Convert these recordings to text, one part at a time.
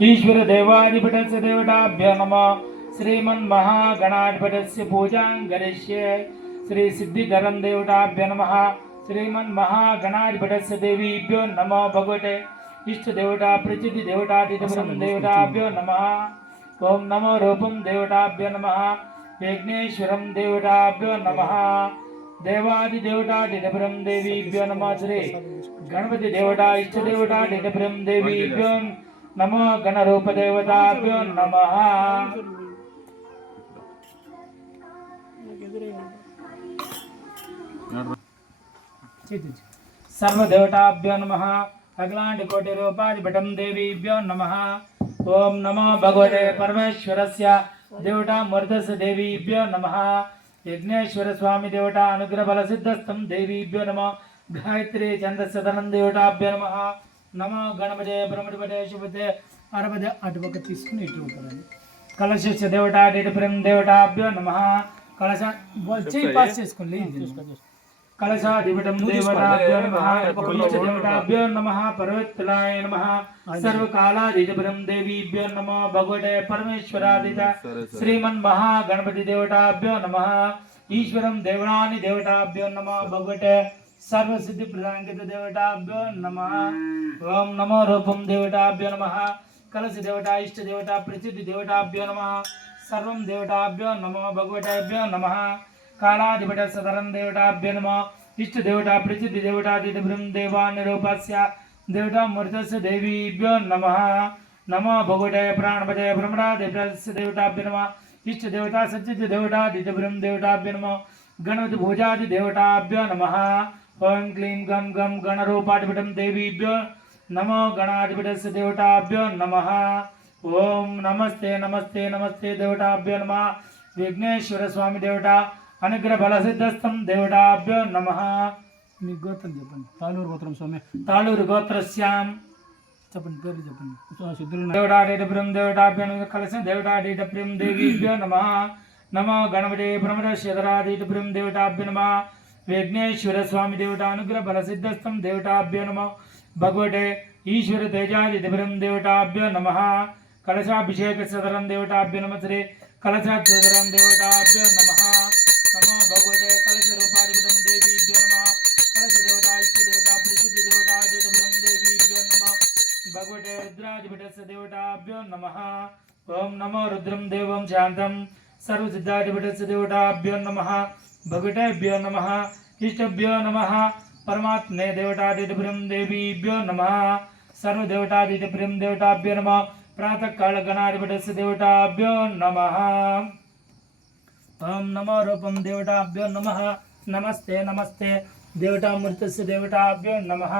ईश्वर देवाधिपतस्य देवताभ्यो नमः। श्रीमन्महागणाधिपतस्य पूजां करिष्ये। श्री सिद्धिधरं देवताभ्यो नमः। श्रीमन्महागणाधिपतस्य देवीभ्यो नमो भगवते इष्ट देवता प्रचिति देवताधिपतिं देवताभ्यो नमः। ओम नमो रूपं देवताभ्यो नमः। यज्ञेश्वरं देवताभ्यो नमः। देवादिदेवताधिपतिं देवीभ्यो नमः। श्री गणपति देवता इष्ट देवताधिपतिं देवीभ्यो नमो गणरूप देवताभ्यो नमः। सर्वदेवताभ्यो नमः। अखिलांड कोटि रूपाधिपतिं देवीभ्यो नमः। ओम नमो भगवते परमेश्वरस्य देवता मूर्तस्य देवीभ्यो नमः। यज्ञेश्वर स्वामी देवता अनुग्रह बल सिद्धस्थं देवीभ्यो नमः। गायत्री छंदस्य धनं देवताभ्यो नमः। नमो गणपते ब्रह्मपते शुभते अरपदे अटुपक తీసుకుని ఇటు ఉంటారండి। కలశస్య దేవతాధిపతిం దేవతాభ్యో నమః। కలశ వచ్చి పాస్ చేసుకోండి। कलशाधिपतिं देवताभ्यो नमः। देवताभ्यो नमः। पर्वतलाय नमः। सर्वकालाधिपतिं देवीभ्यो नमः। भगवते परमेश्वरादित श्रीमन्महागणपति देवताभ्यो नमः। ईश्वरं देवानि देवताभ्यो नमः। भगवते सर्वसिद्धिप्रदानकृत देवताभ्यो नमः। ओम नमो रूपं देवताभ्यो नमः। कलश देवता इष्ट देवता प्रचिति देवताभ्यो नमः। सर्वं देवताभ्यो नमः। भगवतेभ्यो नमः। कालाधिपति सदरं देवताभ्यो नमः। इष्ट देवता प्रचिति देवताधिपतिं देवानिरूपस्य देवता मूर्तस्य देवीभ्यो नमः। नमो भगवते प्राणपते ब्रह्मणाधिपतस्य देवताभ्यो नमः। इष्ट देवता सच्चित देवताधिपतिं देवताभ्यो नमः। गणपति पूजादि देवताभ्यो नमः। ओम क्लीं गं गं गणरूपाधिपतिं देवीभ्यो नमो गणाधिपतस्य देवताभ्यो नमः। ओम नमस्ते नमस्ते नमस्ते देवताभ्यो नमः। विघ्नेश्वर स्वामी देवता अनुग्रह बल सिद्धस्थं देवताभ्यो नमः। మీ గోత్రం చెప్పండి। తాళూరు గోత్రం స్వామి। తాళూరు గోత్రస్యాం చెప్పండి పేరు చెప్పండి। సిద్ధులు దేవతాధిపతిం దేవతాభ్యో నమః। కలశ దేవతాధిపతిం దేవీభ్యో నమః। नमो गणपते ब्रह्मदशराधिपतिं देवताभ्यो नमः। विघ्नेश्वर स्वामी देवता अनुग्रह बल सिद्धस्थं देवताभ्यो नमः। भगवते ईश्वर तेजाधिपतिं देवताभ्यो नमः। कलशाभिषेक सदरं देवताभ्यो नमः। श्री कलशाधरं देवताभ्यो नमः। नमो भगवते कलश रूपाधिपतिं देवीभ्यो नमः। कलश देवता इष्ट देवता प्रसिद्धि देवताधिपतिं देवीभ्यो नमः। भगवते रुद्राधिपतस्य देवताभ्यो नमः। ओम नमो रुद्रं देवं शान्तं सर्वसिद्धाधिपतस्य देवताभ्यो नमः। भगवतेभ्यो नमः। इष्टभ्यो नमः। परमात्मे देवताधिपतिं देवीभ्यो नमः। सर्वदेवताधिपतिं देवताभ्यो नमः। प्रातः काल गणाधिपतस्य देवताभ्यो नमः। ओम नमो रूपं देवताभ्यो नमः। नमस्ते नमस्ते देवतामूर्तस्य देवताभ्यो नमः।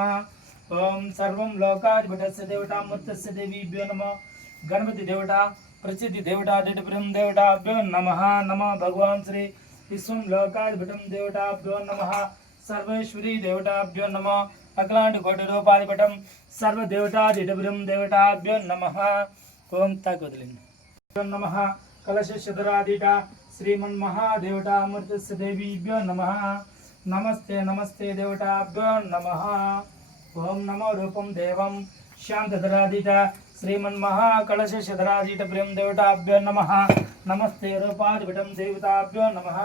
ओम सर्वं लोकाधिपतस्य देवतामूर्तस्य देवीभ्यो नमः। गणपति देवता प्रसिद्धि देवताधिपतिं देवताभ्यो नमः। नमः भगवान् श्री विश्वं लोकाधिपतिं देवताभ्यो नमः। सर्वेश्वरी देवताभ्यो नमः। अखिलांड कोटि रूपाधिपतिं सर्वदेवताधिपतिं देवताभ्यो नमः। ओम तक नमः। कलशधराधिता श्रीमन्महादेवतामूर्तस्य देवीभ्यो नमः। नमस्ते नमस्ते देवताभ्यो नमः। ओम नमो रूपं देवं शान्तधराधिता श्रीमन्महाकलशधराधिपतिं देवताभ्यो नमः। नमस्ते रूपाधिपतिं देवताभ्यो नमः।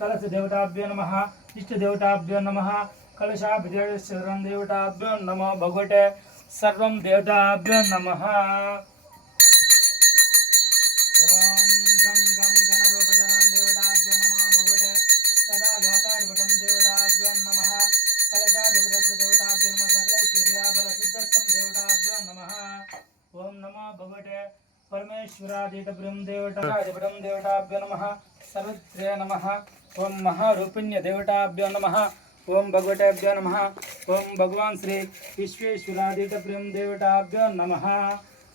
कलश देवताभ्यो नमः। इष्ट देवताभ्यो नमः। कलशाभिषेकं देवताभ्यो नमः। भगवते सर्वं देवताभ्यो नमः। ओम नमो भगवते परमेश्वराधिपतिं देवताभ्यो नमः। सर्वत्रे नमः। ओम महारूपिण्य देवताभ्यो नमः। ओम भगवतेभ्यो नमः। ओम भगवान् श्री विश्वेश्वराधिपतिं देवताभ्यो नमः।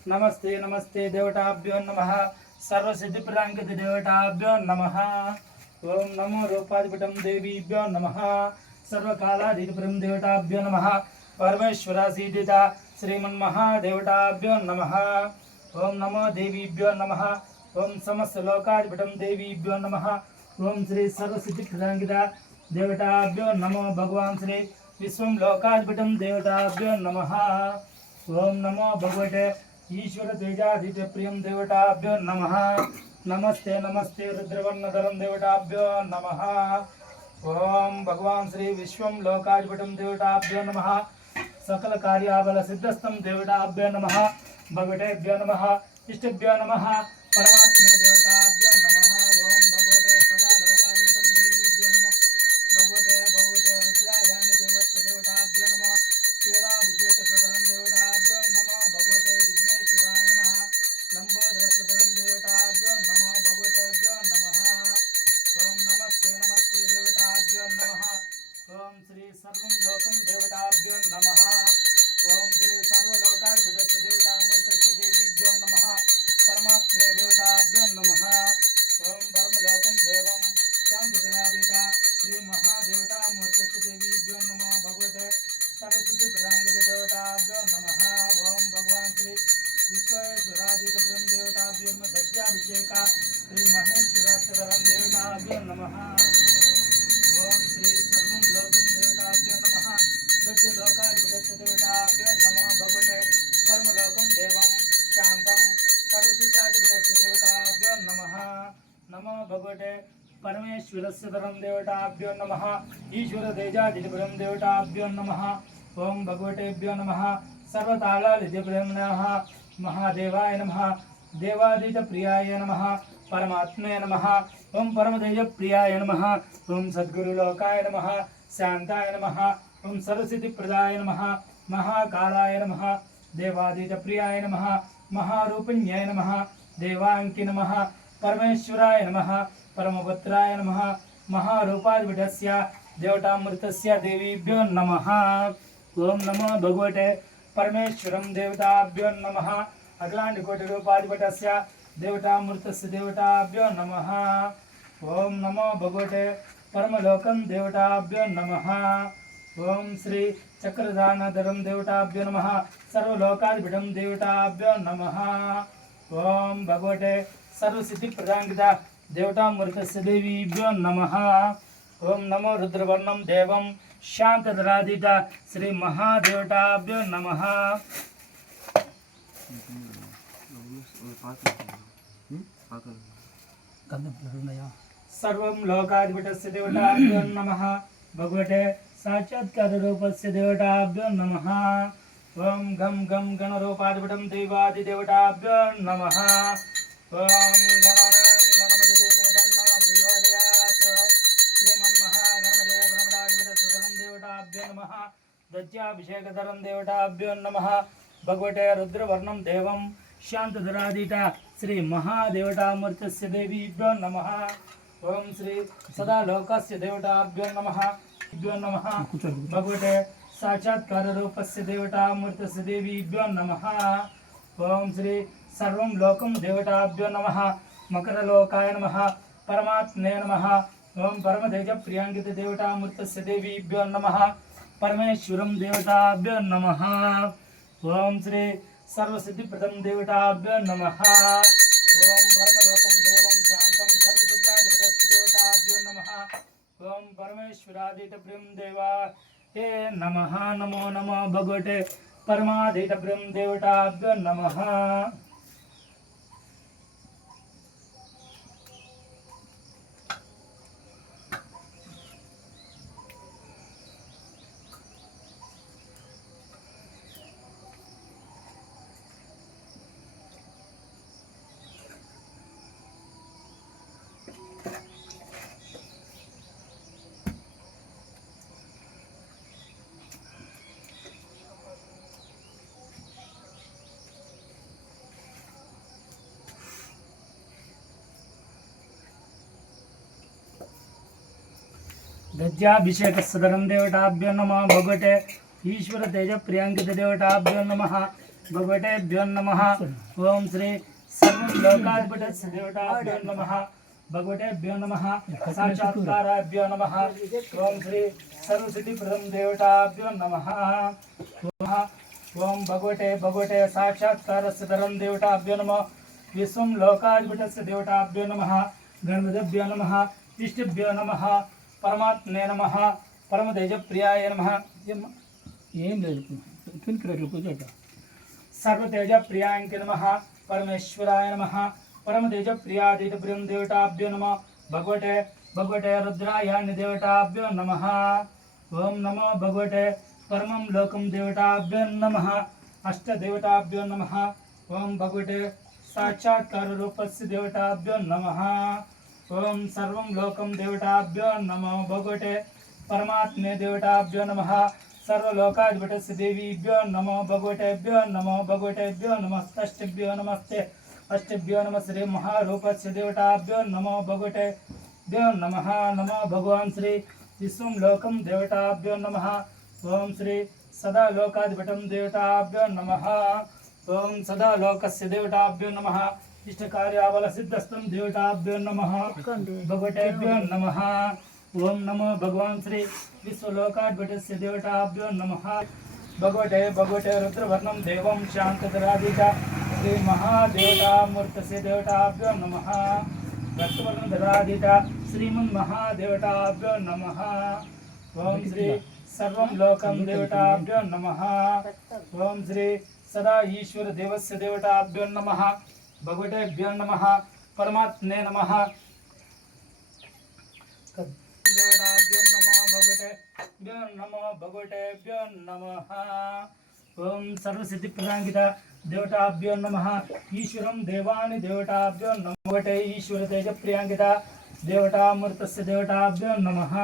नमस्ते नमस्ते देवताभ्यो नमः। सर्वसिद्धिप्रदानकृत देवताभ्यो नमः। ओम नमो रूपाधिपतिं देवीभ्यो नमः। सर्वकालाधिपतिं देवताभ्यो नमः। परमेश्वरासीदिता श्रीमन्महादेवताभ्यो नमः। ओम नमो देवीभ्यो नमः। ओम समस्त लोकाधिपतिं देवीभ्यो नमः। ओम श्री सर्वसिद्धिप्रदानकृत देवताभ्यो नमो भगवान् श्री विश्वं लोकाधिपतिं देवताभ्यो नमः। ओम नमो भगवते ईश्वर तेजाधीत प्रियं देवताभ्यो नमः। नमस्ते नमस्ते रुद्रवर्णधरं देवताभ्यो नमः। ओम भगवान श्री विश्वं लोकाधिपतिं देवताभ्यो नमः। सकल कार्याबल सिद्धस्तम देवताभ्यो नमः। भगवतेभ्यो नमः। इष्टभ्यो नमः। परमात्मे देवताभ्यो नमः। ओम भगवते सदा लोकाधिपतिं देवीभ्यो नमः। भगवते भगवते रुद्रायण देवस्य देवताभ्यो नमः। क्षीराभिषेक सदनं देवताभ्यो नमः। भगवते विघ्नेश्वराय नमः। लंबोदर सदनं देवताभ्यो नमः। भगवतेभ्यो नमः। ओम नमस्ते नमस्ते देवताभ्यो नमः। ओम श्री सर्वं लोकं देवताभ्यो नमः। ओम श्री सर्वलोकाधिपतये देवतामूर्तये देवीभ्यो नमः। परमात्मे देवताभ्यो नमः। ओम परमलोकं देवं शांतजनादिता श्री महादेवतामूर्तये देवीभ्यो नमः। भगवते सर्वसिद्धिप्रदाङ्गित देवताभ्यो नमः। ओम भगवान श्री विश्वेश्वरादित ब्रह्म देवताभ्यो नमः। दत्ताभिषेका श्री महेश्वरादित देवताभ्यो नमः। ओम श्री सर्वं लोकं देवताभ्यो नमः। सत्य लोकाधिपतये देवताभ्यो नमः। भगवते परमलोकं देवं शान्तं सर्वसिद्धाधिपतये देवताभ्यो नमः। नमो भगवते परमेश्वरस्य परं देवताभ्यो नमः। ईश्वर तेजाधिपतिं देवताभ्यो नमः। ओम भगवतेभ्यो नमः। सर्वतालादिभ्यो नमः। महादेवाय नमः। देवादित प्रियाय नमः। परमात्मे नमः। ओम परमतेज प्रियाय नमः। ओम सद्गुरु लोकाय नमः। शांताय नमः। ओम सरस्वती प्रदाय नमः। महाकालाय नमः। देवादित प्रियाय नमः। महारूपण्याय नमः। देवांकी नमः। परमेश्वराय नमः। परमपुत्राय नमः। महारूपाधिपतस्य देवतामृतस्य देवीभ्यो नमः। ओम नमो भगवते परमेश्वरं देवताभ्यो नमः। अखिलाण्डकोटिरूपाधिपतस्य देवतामूर्तस्य देवताभ्यो नमः। ओम नमो भगवते परमलोकं देवताभ्यो नमः। ओम श्री चक्रधानधरं देवताभ्यो नमः। सर्वलोकाधिपतिं देवताभ्यो नमः। ओम भगवते सर्वसिद्धिप्रदाङ्गित देवतामूर्तस्य देवीभ्यो नमः। ओम नमो रुद्रवर्णं देवं शान्तधरादित श्री महादेवताभ्यो नमः। सर्वं लोकाधिपतस्य देवताभ्यो नमः। भगवते साक्षात्काररूपस्य देवताभ्यो नमः। ओम गं गं गणरूपाधिपतं देवादिदेवताभ्यो नमः। ओम गणानां गणपतिदेवं नमः प्रचोदयात्। श्रीमन्महागणपते परमदाधिपतये देवताभ्यो नमः। दत्ताभिषेकधरं देवताभ्यो नमः। भगवते रुद्रवर्णं देवं शान्तधरादित श्री महादेवतामूर्तस्य देवीभ्यो नमः। ओम श्री सदा लोकस्य देवताभ्यो नमः। नमः। भगवते साक्षात्काररूपस्य देवतामूर्तस्य देवीभ्यो नमः। ओम श्री सर्वं लोकं देवताभ्यो नमः। मकरलोकाय नमः। परमात्मने नमः। ओम परमतेजप्रियाङ्कित देवतामूर्तस्य देवीभ्यो नमः। परमेश्वरं देवताभ्यो नमः। ओम श्री सर्वसिद्धिप्रदं देवताभ्यो नमः। ओम परमलोकं देवं शान्तं सर्वसिद्धाधिपतये देवताभ्यो नमः। ओम परमेश्वरादितप्रियं देवा हे नमः। नमो नमो भगवते परमादितप्रियं देवताभ्यो नमः। दज्जाभिषेकसदनं देवताभ्यो नमः। भगवते ईश्वर तेज प्रियांकित देवताभ्यो नमः। भगवतेभ्यो नमः। ओम श्री सर्वं लोकाधिपतये देवताभ्यो नमः। भगवतेभ्यो नमः। साक्षात्काराभ्यो नमः। ओम श्री सर्वसिद्धिप्रदं देवताभ्यो नमः। ओम भगवते भगवते साक्षात्कारसदनं देवताभ्यो नमः। विश्वं लोकाधिपतये देवताभ्यो नमः। गणपतिभ्यो नमः। इष्टभ्यो नमः। परमात्मने नमः। परमतेज प्रियाय नमः। ఏం లేదు కూర్చోట सर्वतेज प्रियांके नमः परमेश्वराय नमः परम तेज प्रियादित प्रियं देवताभ्यो नमः भगवते भगवते रुद्रायान्य देवताभ्यो नमः ओम नमो भगवते परमं लोकं देवताभ्यो नमः अष्टदेवताभ्यो नमः ओम भगवते साक्षात्कार रूपस्य देवताभ्यो नमः ओम सर्वं लोकं देवताभ्यो नमो भगवते परमात्मे देवताभ्यो नमः सर्वलोकाधिपतस्य देवीभ्यो नमो भगवतेभ्यो नमस्तेभ्यो नमस्ते अष्टभ्यो नमः श्री महारूपस्य देवताभ्यो नमो भगवतेभ्यो नमः नमो भगवान् श्री विश्वं लोकं देवताभ्यो नमः ओम श्री सदा लोकाधिपतं देवताभ्यो नमः ओम सदा लोकस्य देवताभ्यो नमः इष्टकार्याबल सिद्धस्तं देवताभ्यो नमः भगवतेभ्यो नमः ओम नमो भगवान् श्री विश्वलोकाधिपतस्य देवताभ्यो नमः भगवते भगवते रुद्रवर्णं देवं शान्तधराधिका श्री महादेवतामूर्तस्य देवताभ्यो नमः रक्तवर्णधराधिका श्रीमन्महादेवताभ्यो नमः ओम श्री सर्वं लोकं देवताभ्यो नमः ओम श्री सदा ईश्वर देवस्य देवताभ्यो नमः भगवतेभ्यो नमः परमात्मने नमः देवताभ्यो नमः भगवतेभ्यो नमः ओम सर्वसिद्धिप्रदांगिता देवताभ्यो नमः ईश्वरं देवानि देवताभ्यो नमः भगवते ईश्वर तेज प्रियांगिता देवतामूर्तस्य देवताभ्यो नमः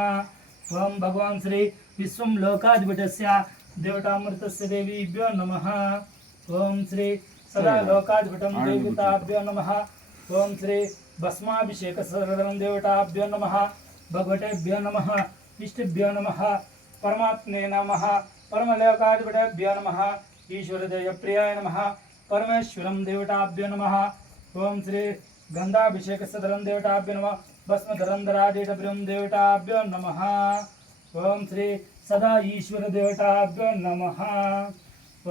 ओम भगवान् श्री विश्वं लोकाधिपतस्य देवतामूर्तस्य देवीभ्यो नमः ओम श्री सदा लोकाधिपतं देवताभ्यो नमः ओम श्री भस्माभिषेक सर्वं देवताभ्यो नमः भगवतेभ्यो नमः इष्टभ्यो नमः परमात्मने नमः परमलोकाधिपतेभ्यो नमः ईश्वरदेवप्रियाय नमः परमेश्वरं देवताभ्यो नमः ओम श्री गंधाभिषेक सदरं देवताभ्यो नमः भस्मधरं दरादितप्रियं देवताभ्यो नमः ओम श्री सदा ईश्वर देवताभ्यो नमः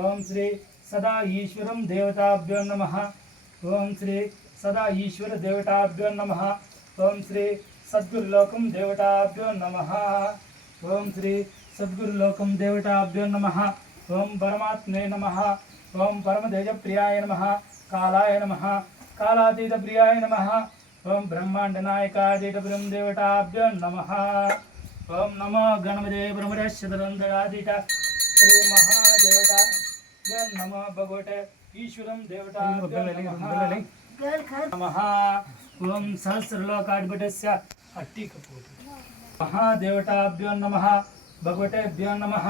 ओम श्री सदा ईश्वरं देवताभ्यो नमः ओम श्री सदा ईश्वर देवताभ्यो नमः ओम श्री सद्गुरुलोकं देवताभ्यो नमः ओम श्री सद्गुरुलोकं देवताभ्यो नमः ओम परमात्मने नमः ओम परमतेजप्रियाय नमः कालाय नमः कालातीतप्रियाय नमः ओम ब्रह्माण्डनायकातीतप्रियं देवताभ्यो नमः ओम नमो गणपते ब्रह्मरेश्वरन्दरादित श्री महादेवताभ्यो नमः भगवते ईश्वरं देवताभ्यो नमः ओम सहस्रलोकाधिपतस्य महादेवताभ्यो नमः भगवतेभ्यो नमः